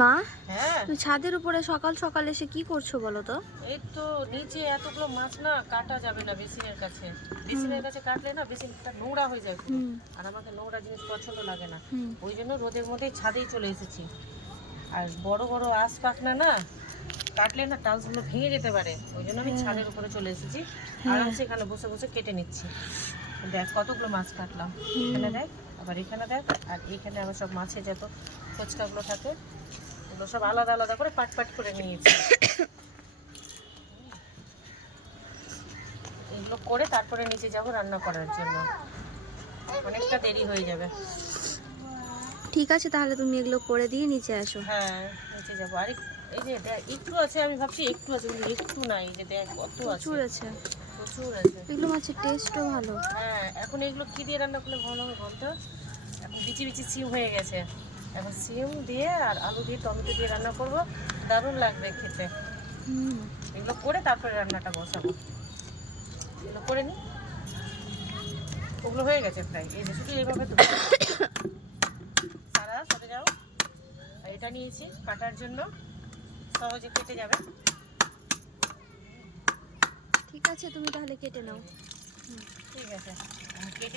মা, হ্যাঁ তুমি ছাদের উপরে সকাল সকাল এসে কি করছো বলো তো? এই তো নিচে এতগুলো মাছ না কাটা যাবে না বেসিনের কাছে। বেসিনের কাছে কাটলে না বেসিনটা নোংরা হয়ে যায় পুরো। আর আমাকে নোংরা জিনিস পছন্দ লাগে না। ওই জন্য রোদের মধ্যে ছাদেই চলে এসেছি। আর বড় বড় আঁশ পাখনা না কাটলে না টালসগুলো ভেঙে যেতে পারে, ওই জন্য আমি ছাদের উপরে চলে এসেছি। আরামসে এখানে বসে বসে কেটে নিচ্ছি। দেখ কতগুলো মাছ কাটলাম, এখানে দেখ, আবার এখানে দেখ, আর এখানে আবার সব মাছের যত ফুচকাগুলো থাকে ওগুলো সব আলাদা আলাদা করে পাট পাট করে নিয়েছি। এগুলো করে তারপরে নিচে যাব রান্না করার জন্য, অনেকটা দেরি হয়ে যাবে। ঠিক আছে, তাহলে তুমি এগুলো করে দিয়ে নিচে আসো। হ্যাঁ নিচে যাবো। আর এই যে দেখ একটু আছে, আমি ভাবছি একটু আছে কিন্তু একটু নাই, এই যে দেখ কত আছে, প্রচুর আছে। প্রচুর আছে। এগুলো মাছের টেস্টও ভালো। হ্যাঁ এখন এগুলো কি দিয়ে রান্না করলে ভালো হবে বলতো? এখন বিচি বিচি সিম হয়ে গেছে, এখন সিম দিয়ে আর আলু দিয়ে টমেটো দিয়ে রান্না করব, দারুণ লাগবে খেতে। এগুলো করে তারপরে রান্নাটা বসাবো। এগুলো করে নি, ওগুলো হয়ে গেছে প্রায়। এই যে শুধু এইভাবে সারা সরে যাও। আর এটা নিয়েছি কাটার জন্য, সহজে কেটে যাবে। ঠিক আছে, তুমি তাহলে কেটে নাও। ঠিক আছে, কেটে